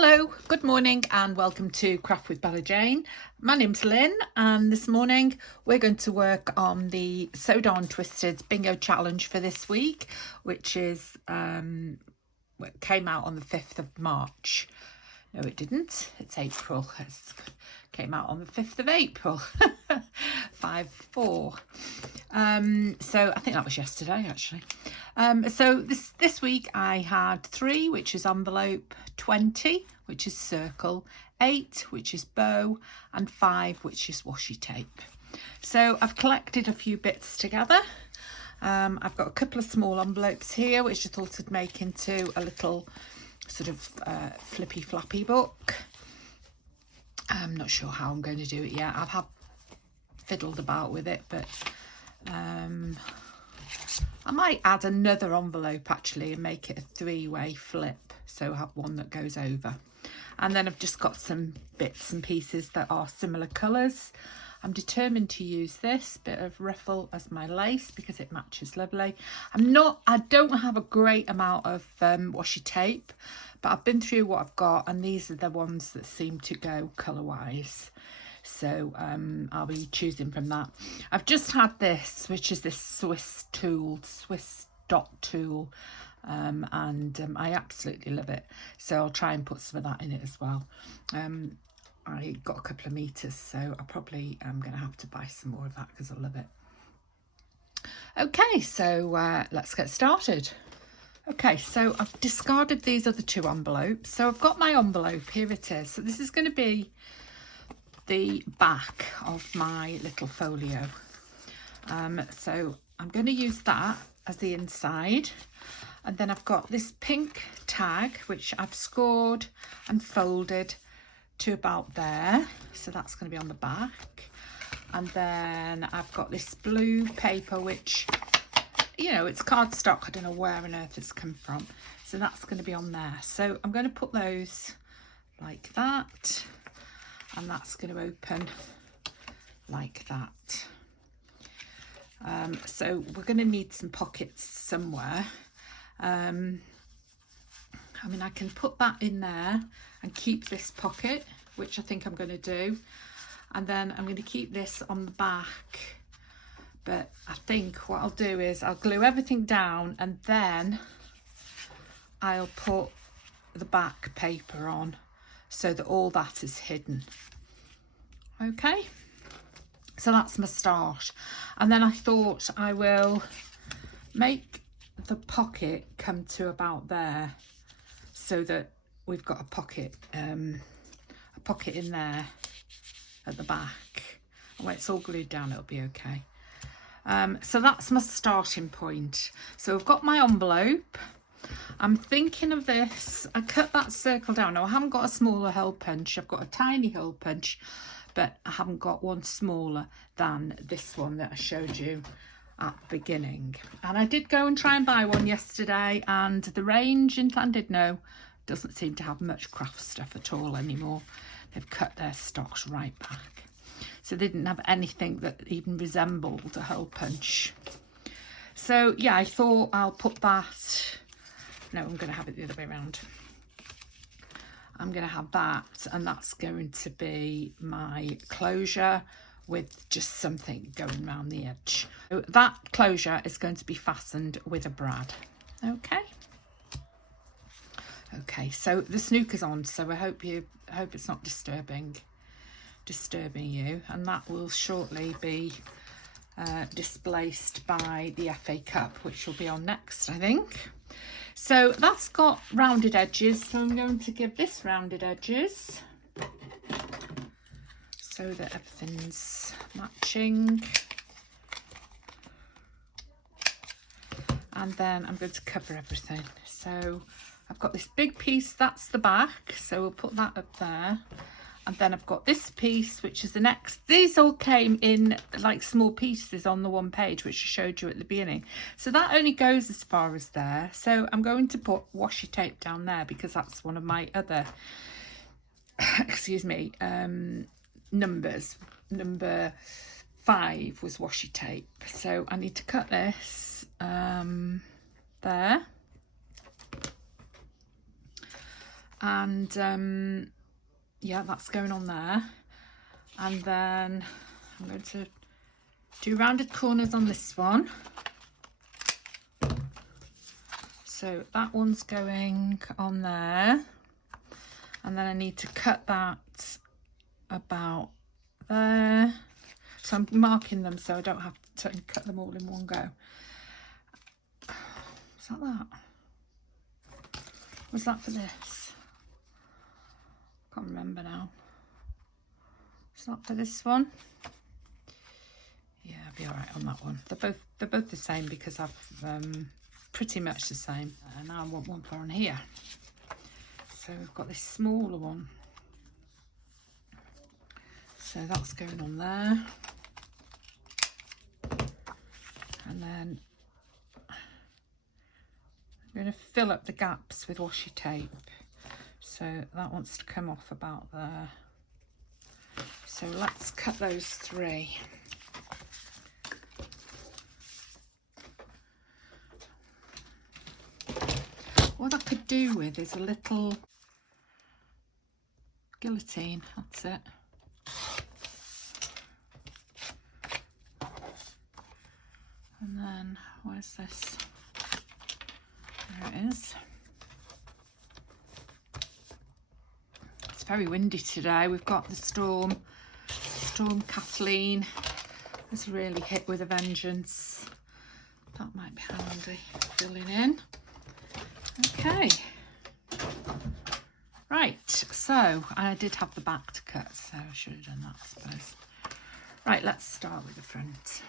Hello, good morning and welcome to Craft with Bella Jane. My name's Lynn and this morning we're going to work on the Sew Darn Twisted Bingo Challenge for this week, which is came out on the 5th of March. No, it didn't. It's April. It came out on the 5th of April. 5/4. So I think that was yesterday actually. So this week I had 3, which is envelope, 20, which is circle, 8, which is bow, and 5, which is washi tape. So I've collected a few bits together. I've got a couple of small envelopes here, which I thought I'd make into a little sort of flippy flappy book. I'm not sure how I'm going to do it yet. I've fiddled about with it, but I might add another envelope actually and make it a 3-way flip, so have one that goes over. And then I've just got some bits and pieces that are similar colours. I'm determined to use this bit of ruffle as my lace because it matches lovely. I don't have a great amount of washi tape, but I've been through what I've got and these are the ones that seem to go colour wise. So I'll be choosing from that. I've just had this, which is this Swiss dot tool, and I absolutely love it. So I'll try and put some of that in it as well. I got a couple of meters, so I probably am going to have to buy some more of that because I love it. Okay, so let's get started. Okay, so I've discarded these other 2 envelopes. So I've got my envelope, here it is. So this is going to be the back of my little folio. So I'm going to use that as the inside. And then I've got this pink tag, which I've scored and folded to about there, so that's going to be on the back. And then I've got this blue paper, which, you know, it's cardstock. I don't know where on earth it's come from, so that's going to be on there. So I'm going to put those like that, and that's going to open like that. So we're going to need some pockets somewhere. I mean, I can put that in there and keep this pocket, which I think I'm going to do. And then I'm going to keep this on the back. But I think what I'll do is I'll glue everything down and then I'll put the back paper on so that all that is hidden. Okay, so that's my start. And then I thought I will make the pocket come to about there, so that we've got a pocket in there at the back. And when it's all glued down, it'll be okay. So that's my starting point. So I've got my envelope. I'm thinking of this. I cut that circle down. Now I haven't got a smaller hole punch. I've got a tiny hole punch, but I haven't got one smaller than this one that I showed you at the beginning. And I did go and try and buy one yesterday, and the range in Llandudno doesn't seem to have much craft stuff at all anymore. They've cut their stocks right back, so they didn't have anything that even resembled a hole punch. So yeah, I thought I'll put that, no, I'm going to have it the other way around. I'm going to have that, and that's going to be my closure with just something going around the edge. So that closure is going to be fastened with a brad. Okay, so the snooker's on, so I hope it's not disturbing you, and that will shortly be displaced by the FA Cup, which will be on next, I think. So that's got rounded edges, so I'm going to give this rounded edges so that everything's matching. And then I'm going to cover everything. So I've got this big piece, that's the back, so we'll put that up there. And then I've got this piece, which is the next. These all came in like small pieces on the one page, which I showed you at the beginning. So that only goes as far as there. So I'm going to put washi tape down there because that's one of my other, excuse me, numbers. Number 5 was washi tape. So I need to cut this there. And yeah, that's going on there. And then I'm going to do rounded corners on this one. So that one's going on there. And then I need to cut that about there. So I'm marking them so I don't have to cut them all in one go. Was that that? Was that for this? Can't remember now. Is that for this one? Yeah, I'll be all right on that one. They're both the same because I've pretty much the same. And now I want one for on here. So we've got this smaller one. So that's going on there. And then I'm going to fill up the gaps with washi tape. So that wants to come off about there. So let's cut those 3. What I could do with is a little guillotine, that's it. And then, where's this? There it is. It's very windy today. We've got the storm. Storm Kathleen has really hit with a vengeance. That might be handy filling in. Okay. Right, so I did have the back to cut, so I should have done that, I suppose. Right, let's start with the front.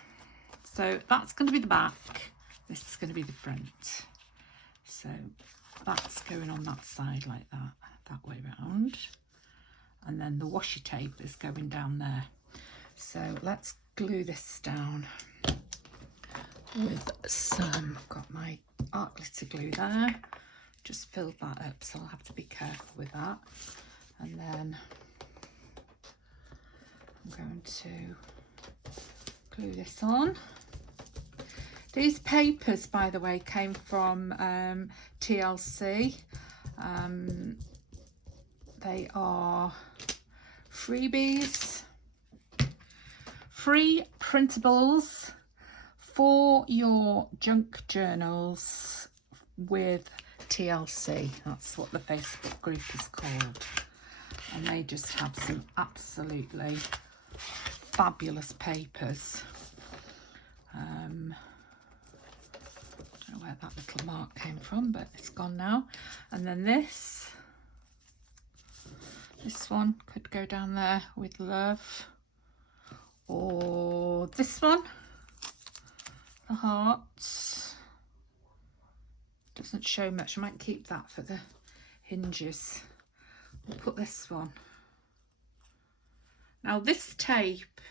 So that's going to be the back, this is going to be the front. So that's going on that side like that way round. And then the washi tape is going down there. So let's glue this down with some, I've got my art glitter glue there. Just filled that up, so I'll have to be careful with that. And then I'm going to glue this on. These papers, by the way, came from TLC. They are freebies, free printables for your junk journals with TLC. That's what the Facebook group is called. And they just have some absolutely fabulous papers. I don't know where that little mark came from, but it's gone now. And then this one could go down there with love. Or this one, the hearts. Doesn't show much. I might keep that for the hinges. We'll put this one. Now this tape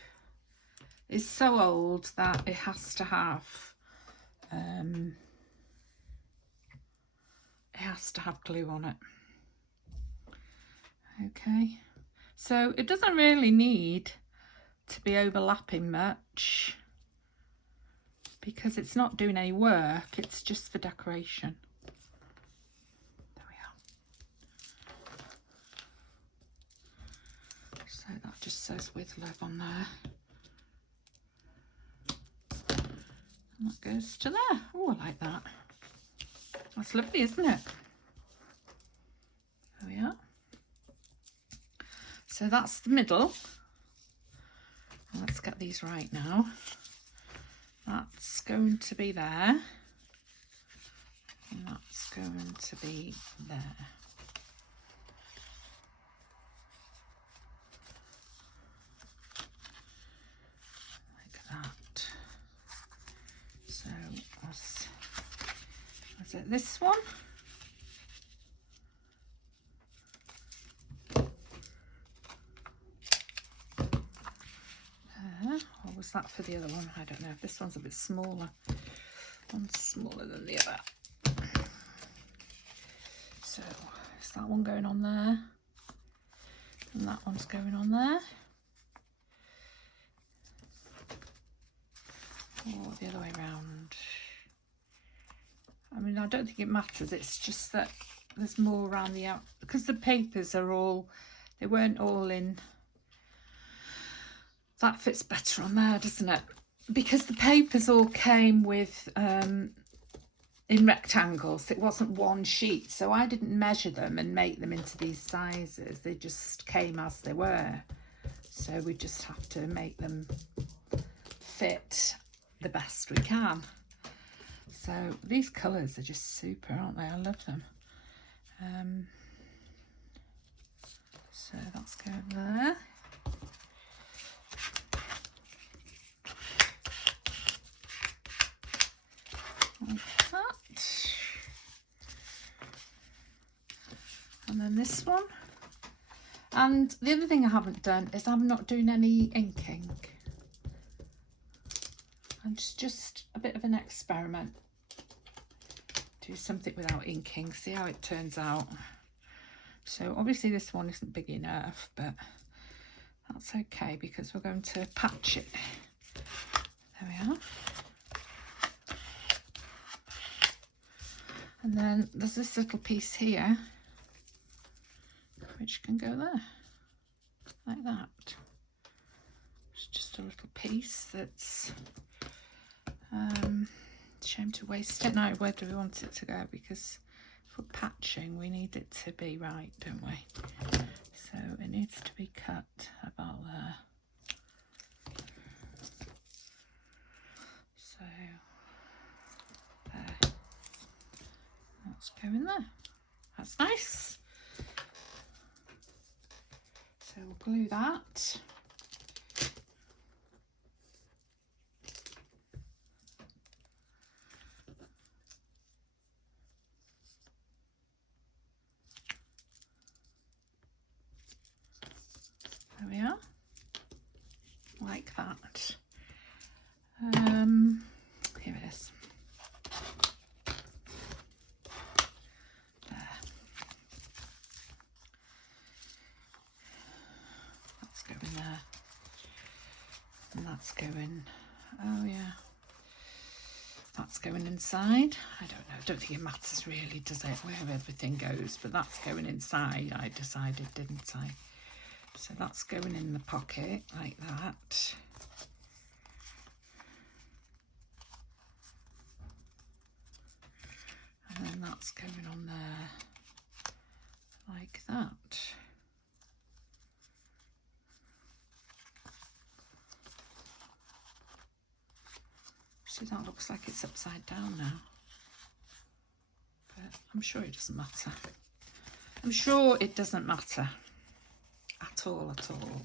is so old that it has to have glue on it. Okay, so it doesn't really need to be overlapping much because it's not doing any work, it's just for decoration. There we are. So that just says with love on there. And that goes to there. Oh, I like that. That's lovely, isn't it? There we are. So that's the middle. Let's get these right now. That's going to be there. And that's going to be there. Like that. So was it this one? Or was that for the other one? I don't know. This one's a bit smaller. One's smaller than the other. So is that one going on there? And that one's going on there. Or the other way round. I mean, I don't think it matters. It's just that there's more around the out, because the papers are all, they weren't all in. That fits better on there, doesn't it? Because the papers all came with in rectangles. It wasn't one sheet, so I didn't measure them and make them into these sizes. They just came as they were, so we just have to make them fit the best we can. So these colours are just super, aren't they? I love them. So that's going there. Like that. And then this one. And the other thing I haven't done is I'm not doing any inking. And just a bit of an experiment. Do something without inking, see how it turns out. So obviously this one isn't big enough, but that's okay because we're going to patch it. There we are. And then there's this little piece here which can go there, like that. It's just a little piece that's shame to waste it. Now where do we want it to go? Because for patching we need it to be right, don't we? So it needs to be cut about there. So there. That's going there. That's nice. So we'll glue that. There we are, like that. Here it is. There. That's going there. And that's going, oh yeah. That's going inside. I don't know, I don't think it matters really, does it, where everything goes, but that's going inside, I decided, didn't I? So that's going in the pocket like that. And then that's going on there like that. See, that looks like it's upside down now. But I'm sure it doesn't matter. I'm sure it doesn't matter. At all, at all.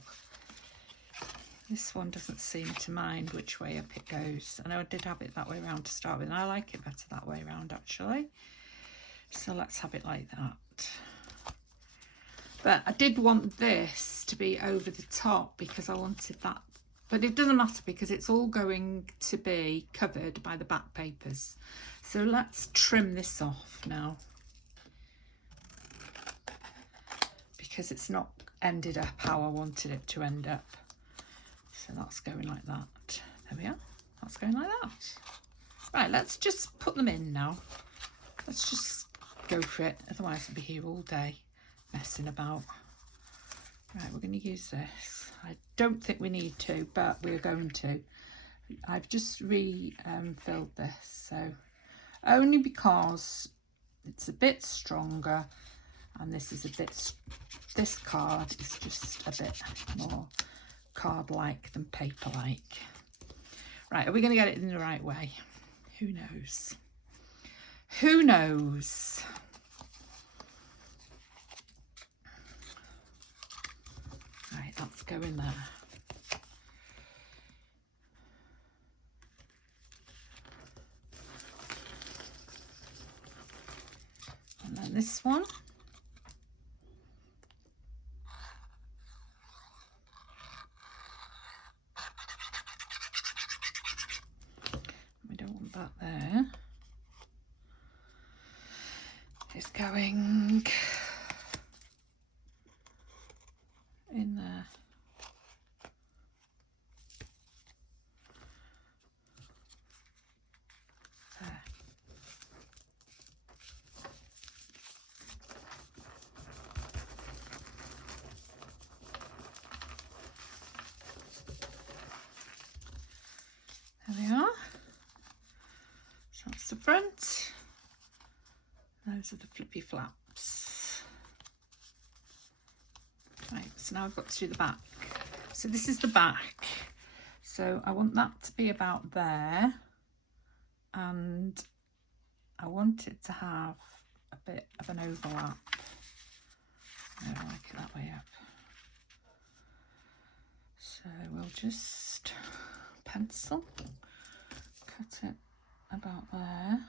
This one doesn't seem to mind which way up it goes. I know I did have it that way around to start with, and I like it better that way around actually. So let's have it like that. But I did want this to be over the top because I wanted that. But it doesn't matter because it's all going to be covered by the back papers. So let's trim this off now. Because it's not ended up how I wanted it to end up. So that's going like that. There we are. That's going like that. Right, let's just put them in now. Let's just go for it. Otherwise I'll be here all day messing about. Right, we're going to use this. I don't think we need to, but we're going to. I've just filled this, so only because it's a bit stronger and this is a bit, this card is just a bit more card-like than paper-like. Right, are we going to get it in the right way? Who knows? Who knows? Right, that's going there. And then this one. We don't want that there. It's going in there. There. front. Those are the flippy flaps. Right, so now I've got to do the back. So this is the back. So I want that to be about there, and I want it to have a bit of an overlap. I don't like it that way up. So we'll just pencil, cut it about there,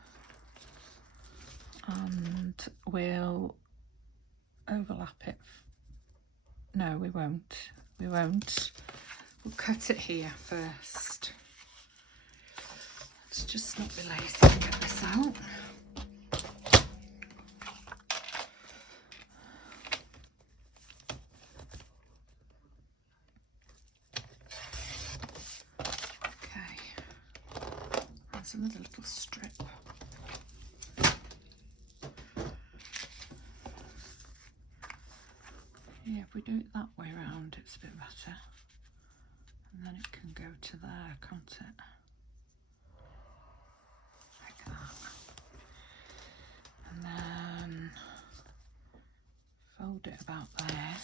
and we'll overlap it. No, we won't. We won't. We'll cut it here first. Let's just not be lazy and get this out. Okay. There's another little strip. Yeah, if we do it that way round, it's a bit better. And then it can go to there, can't it? Like that. And then fold it about there.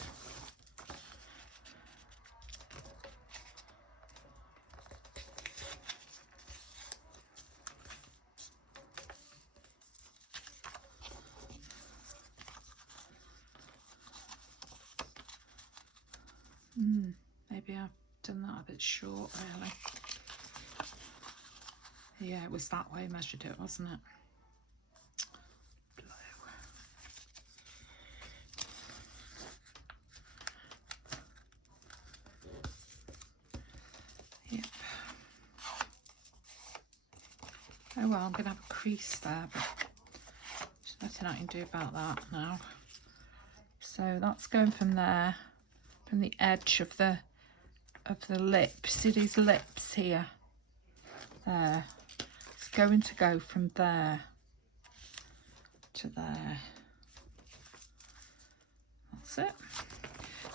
Maybe I've done that a bit short, really. Yeah, it was that way I measured it, wasn't it? Blue. Yep. Oh well, I'm going to have a crease there, but there's nothing I can do about that now. So that's going from there, from the edge of the lip. See these lips here? There. It's going to go from there to there. That's it.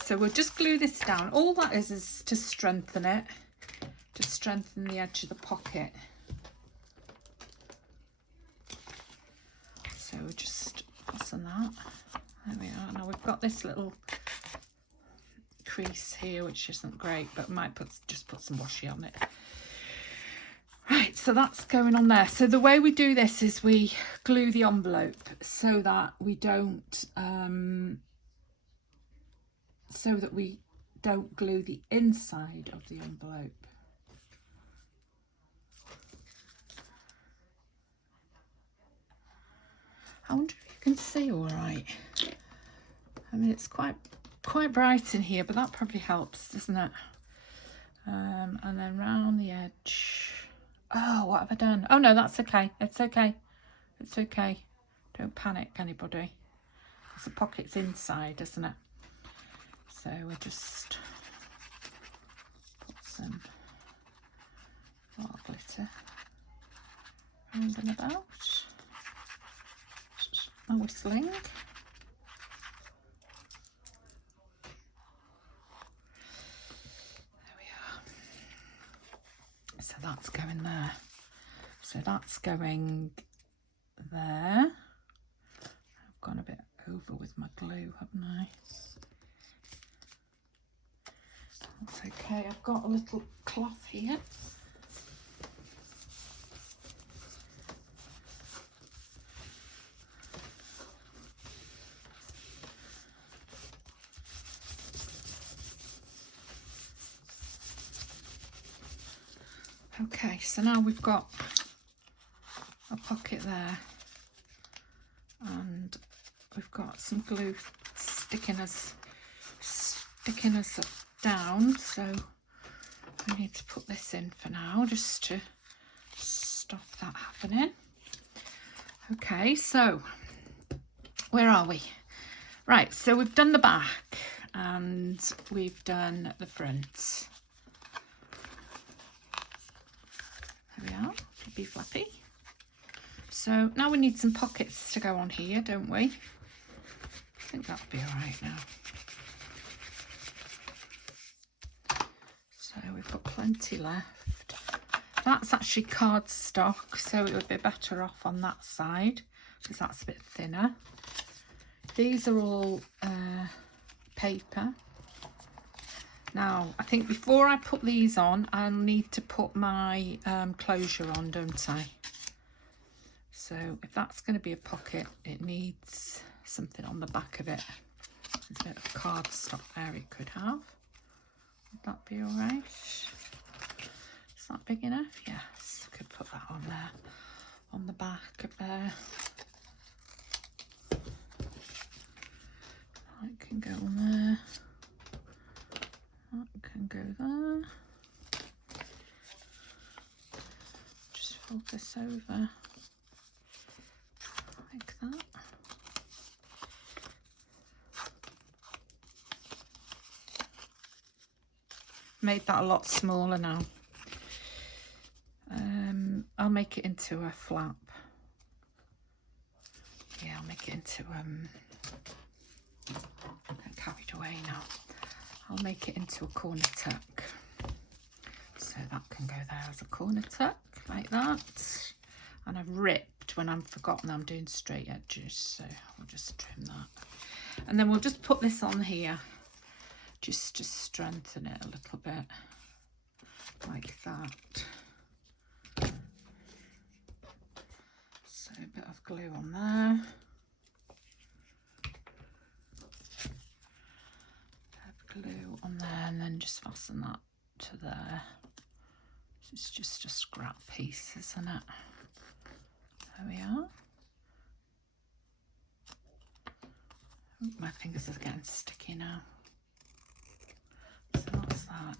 So we'll just glue this down. All that is to strengthen it, to strengthen the edge of the pocket. So we'll just fasten that. There we are. Now we've got this little crease here, which isn't great, but might just put some washi on it. Right, so that's going on there. So the way we do this is we glue the envelope so that we don't glue the inside of the envelope. I wonder if you can see all right. I mean, it's quite bright in here, but that probably helps, doesn't it? And then round the edge. Oh, what have I done? Oh no, that's okay. It's okay. It's okay. Don't panic, anybody. Because the pocket's inside, isn't it? So we'll just put some glitter round and about. My whistling. There we are. So that's going there. So that's going there. I've gone a bit over with my glue, haven't I? That's okay. I've got a little cloth here. Okay, so now we've got a pocket there, and we've got some glue sticking us down, so we need to put this in for now just to stop that happening. Okay, so where are we? Right, so we've done the back and we've done the front. There we are, flippy flappy. So now we need some pockets to go on here, don't we? I think that'll be all right now. So we've got plenty left. That's actually cardstock, so it would be better off on that side because that's a bit thinner. These are all paper. Now, I think before I put these on, I'll need to put my closure on, don't I? So if that's going to be a pocket, it needs something on the back of it. There's a bit of cardstock there it could have. Would that be all right? Is that big enough? Yes, I could put that on there, on the back of there. That can go on there. That can go there. Just fold this over like that. Made that a lot smaller now. I'll make it into a flap. Yeah, I'll make it into I'm carried away now. I'll make it into a corner tuck. So that can go there as a corner tuck, like that. And I've ripped when I've forgotten I'm doing straight edges, so I'll just trim that. And then we'll just put this on here, just to strengthen it a little bit, like that. So a bit of glue on there. Glue on there, and then just fasten that to there. It's just a scrap piece, isn't it? There we are. Oh, my fingers are getting sticky now. So that's that.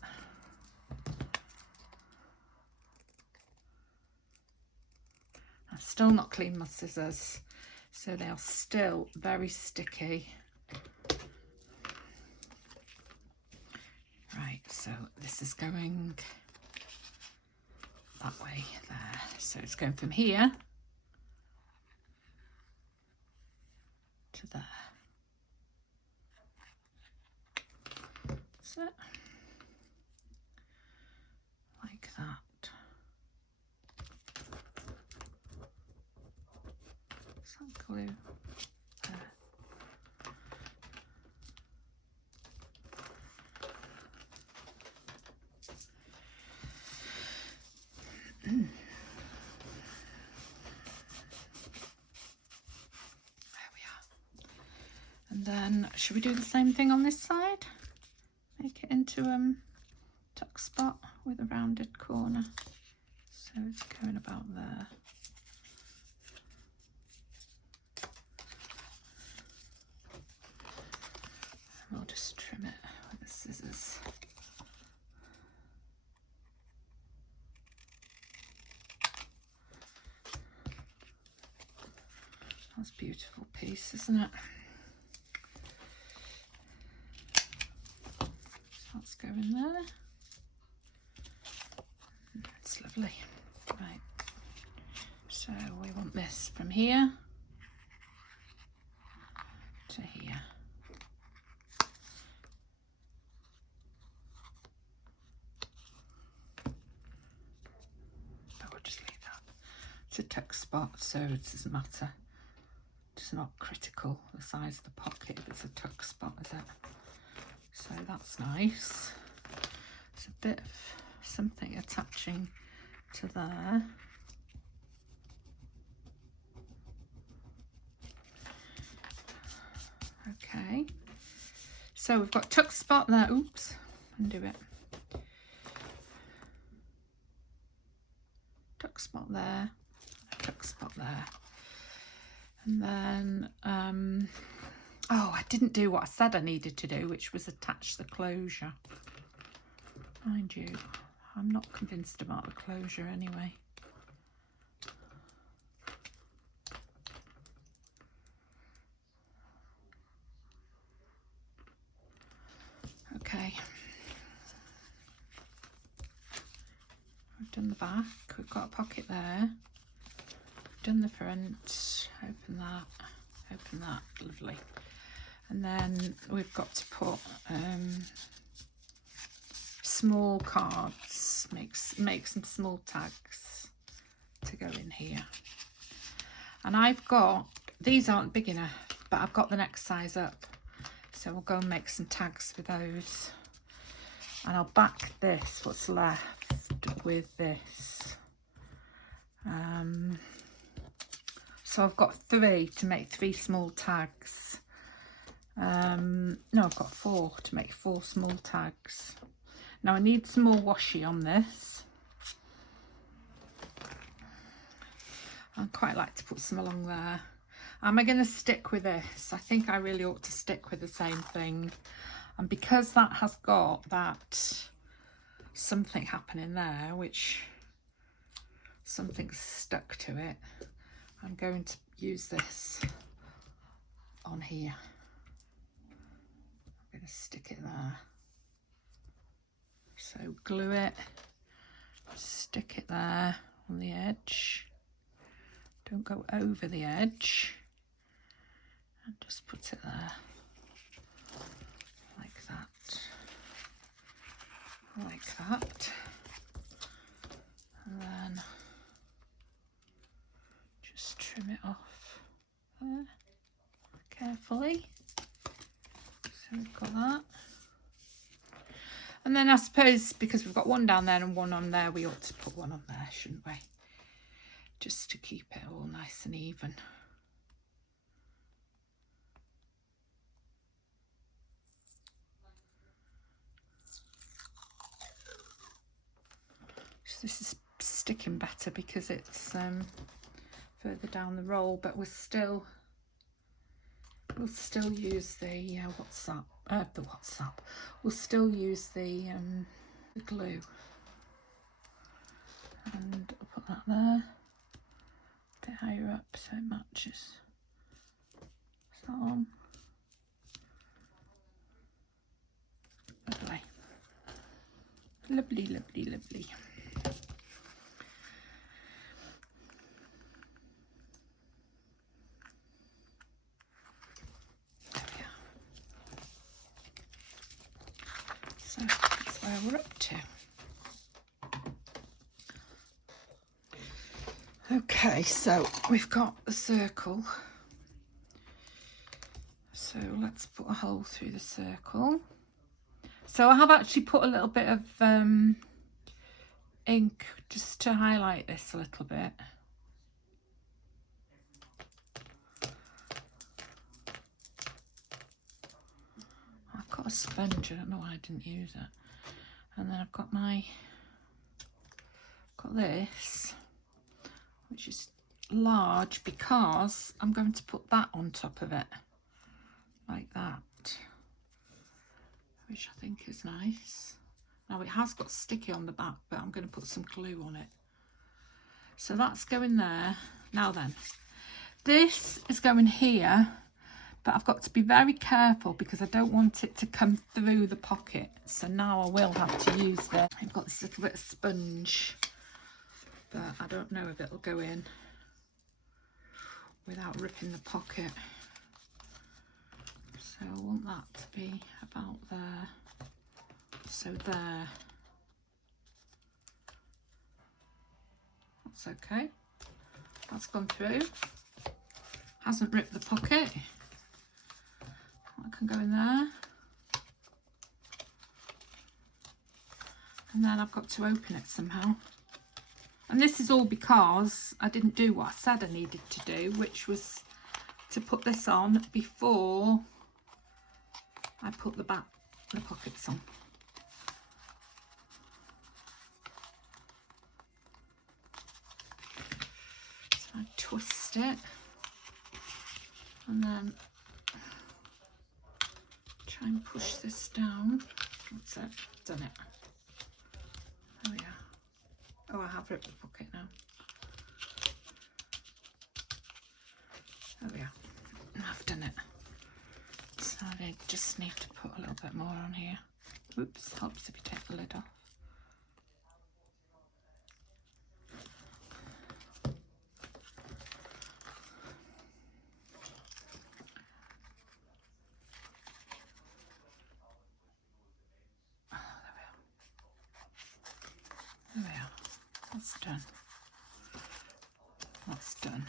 I've still not cleaned my scissors, so they are still very sticky. Right, so this is going that way there. So it's going from here to there. That's it. Like that. Some glue there. And then should we do the same thing on this side? Make it into tuck spot with a rounded corner. So it's going about there. And we'll just trim it with the scissors. That's a beautiful piece, isn't it? That's going there. It's lovely. Right. So we want this from here to here. But we'll just leave that. It's a tuck spot, so it doesn't matter. It's not critical, the size of the pocket, if it's a tuck spot, is it? So that's nice. It's a bit of something attaching to there. Okay. So we've got tuck spot there. Oops, undo it. Tuck spot there. Tuck spot there. And then, oh, I didn't do what I said I needed to do, which was attach the closure. Mind you, I'm not convinced about the closure anyway. Okay. We've done the back, we've got a pocket there. Done the front, open that, lovely. And then we've got to put small cards just make some small tags to go in here. And I've got, these aren't big enough, but I've got the next size up, so we'll go and make some tags with those. And I'll back this, what's left, with this. So I've got 3 to make 3 small tags. No, I've got 4 to make 4 small tags. Now I need some more washi on this. I'd quite like to put some along there. Am I going to stick with this? I think I really ought to stick with the same thing. And because that has got that something happening there, which something's stuck to it, I'm going to use this on here. I'm going to stick it there. So glue it, stick it there on the edge. Don't go over the edge. And just put it there. Like that. Like that. And then just trim it off there carefully. So we've got that. And then I suppose because we've got one down there and one on there, we ought to put one on there, shouldn't we? Just to keep it all nice and even. So this is sticking better because it's further down the roll, but we'll still use the we'll still use the glue, and I'll put that there a bit higher up so it matches. Is that on? Lovely, lovely, lovely, lovely. So that's where we're up to. Okay, so we've got the circle. So let's put a hole through the circle. So I have actually put a little bit of ink just to highlight this a little bit. I've got a sponge, I don't know why I didn't use it. And then I've got this, which is large because I'm going to put that on top of it, like that, which I think is nice. Now it has got sticky on the back, but I'm going to put some glue on it. So that's going there. Now then, this is going here, but I've got to be very careful because I don't want it to come through the pocket. So now I will have to use this. I've got this little bit of sponge, but I don't know if it'll go in without ripping the pocket. So I want that to be about there. So there. That's okay. That's gone through. Hasn't ripped the pocket. That can go in there. And then I've got to open it somehow. And this is all because I didn't do what I said I needed to do, which was to put this on before I put the pockets on. So I twist it and then try and push this down. That's it, done it. There we are. Oh, I have ripped the pocket now. There we are. I've done it. So I just need to put a little bit more on here. Oops, helps if you take the lid off. that's done. That's done.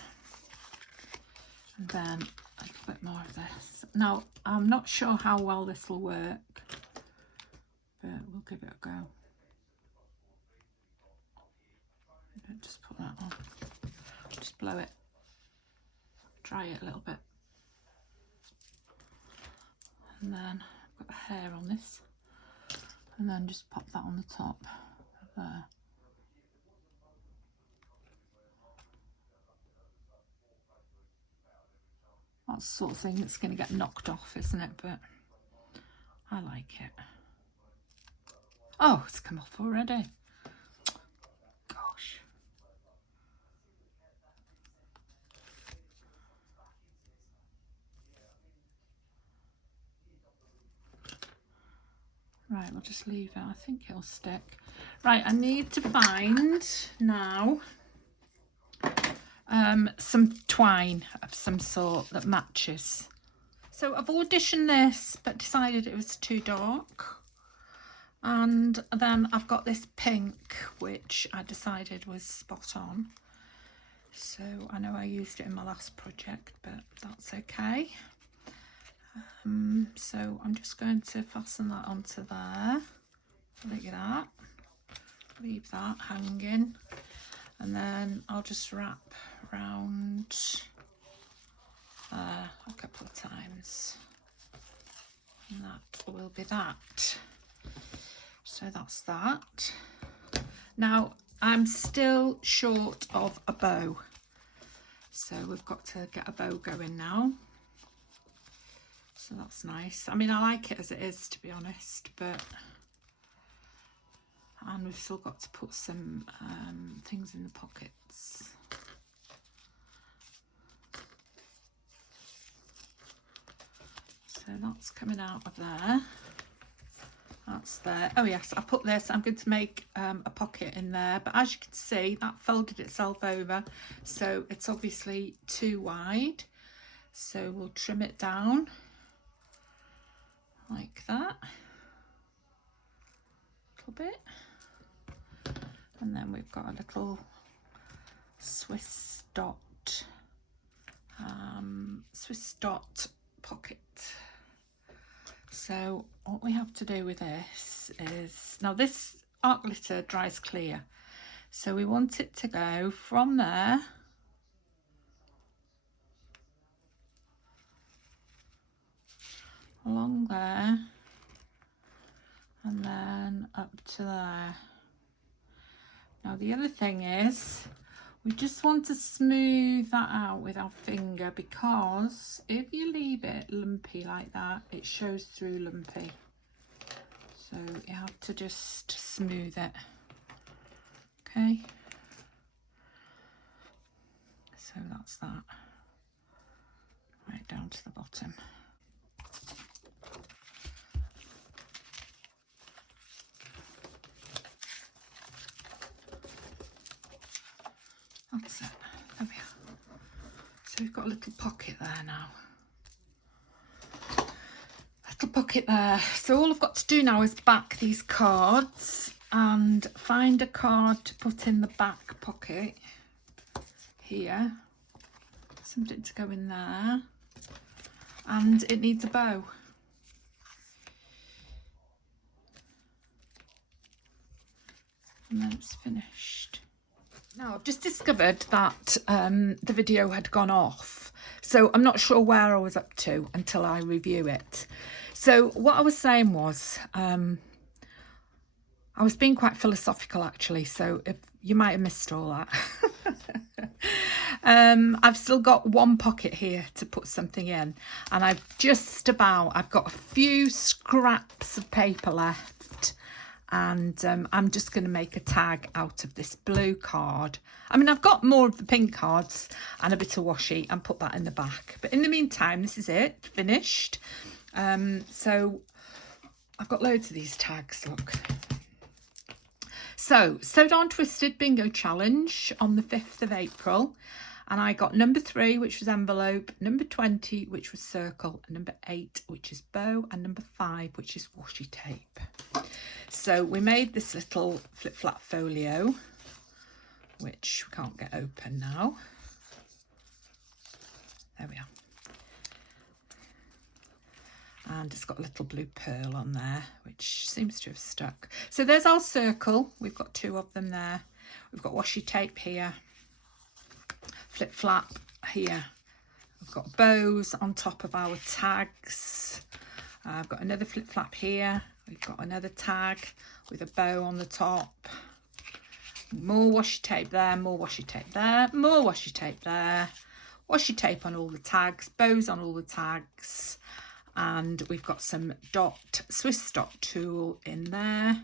And then a little bit more of this. Now, I'm not sure how well this will work, but we'll give it a go. Don't just put that on. Just blow it. Dry it a little bit. And then I've got a hair on this. And then just pop that on the top there. That's the sort of thing that's going to get knocked off, isn't it? But I like it. Oh, it's come off already. Gosh. Right, we'll just leave it. I think it'll stick. Right, I need to find now some twine of some sort that matches. So I've auditioned this but decided it was too dark, and then I've got this pink which I decided was spot on. So I know I used it in my last project, but that's okay. So I'm just going to fasten that onto there. Look at that. Leave that hanging, and then I'll just wrap around there a couple of times, and that will be that. So that's that. Now I'm still short of a bow, so we've got to get a bow going now. So that's nice. I mean, I like it as it is, to be honest, but and we've still got to put some things in the pockets. So that's coming out of there. That's there. Oh yes, I put this. I'm going to make a pocket in there, but as you can see, that folded itself over, so it's obviously too wide. So we'll trim it down like that, a little bit. And then we've got a little Swiss dot pocket. So what we have to do with this is, now this art glitter dries clear, so we want it to go from there along there and then up to there. Now the other thing is, we just want to smooth that out with our finger, because if you leave it lumpy like that, it shows through lumpy. So you have to just smooth it. Okay. So that's that. Right down to the bottom. That's it. There we are. So we've got a little pocket there now. Little pocket there. So all I've got to do now is back these cards and find a card to put in the back pocket here. Something to go in there. And it needs a bow. And then it's finished. Now I've just discovered that the video had gone off, so I'm not sure where I was up to until I review it. So what I was saying was, I was being quite philosophical actually, so if you might have missed all that. I've still got one pocket here to put something in, and I've got a few scraps of paper left. And I'm just going to make a tag out of this blue card. I mean, I've got more of the pink cards and a bit of washi, and put that in the back. But in the meantime, this is it, finished. So I've got loads of these tags, look. So, Sew Darn Twisted Bingo Challenge on the 5th of April. And I got number 3, which was envelope, number 20, which was circle, and number 8, which is bow, and number 5, which is washi tape. So we made this little flip-flap folio which we can't get open now. There we are. And it's got a little blue pearl on there, which seems to have stuck. So there's our circle. We've got 2 of them there. We've got washi tape here, flip flap here. We've got bows on top of our tags. I've got another flip flap here. We've got another tag with a bow on the top. More washi tape there, more washi tape there, more washi tape there. Washi tape on all the tags, bows on all the tags. And we've got some Swiss dot tool in there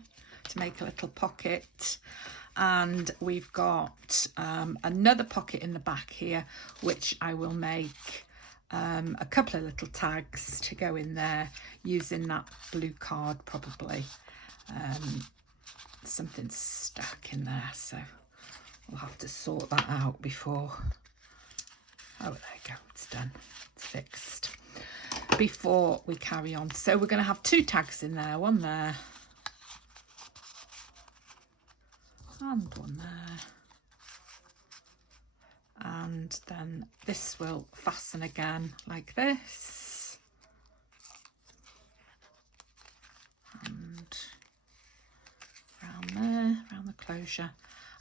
to make a little pocket. And we've got another pocket in the back here, which I will make a couple of little tags to go in there using that blue card probably. Something's stuck in there, so we'll have to sort that out before. Oh, there you go, it's done, it's fixed. Before we carry on. So we're going to have 2 tags in there, one there and one there. And then this will fasten again like this. And around there, around the closure.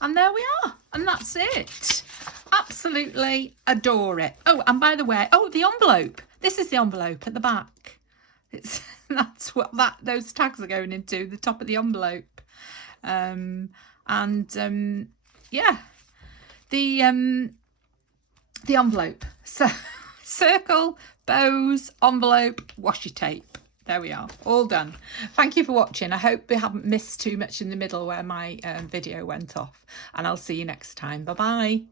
And there we are. And that's it. Absolutely adore it. Oh, and by the way, oh, the envelope. This is the envelope at the back. That's what those tags are going into, the top of the envelope. Yeah, the envelope. So circle, bows, envelope, washi tape. There we are, all done. Thank you for watching. I hope we haven't missed too much in the middle where my video went off, and I'll see you next time. Bye bye.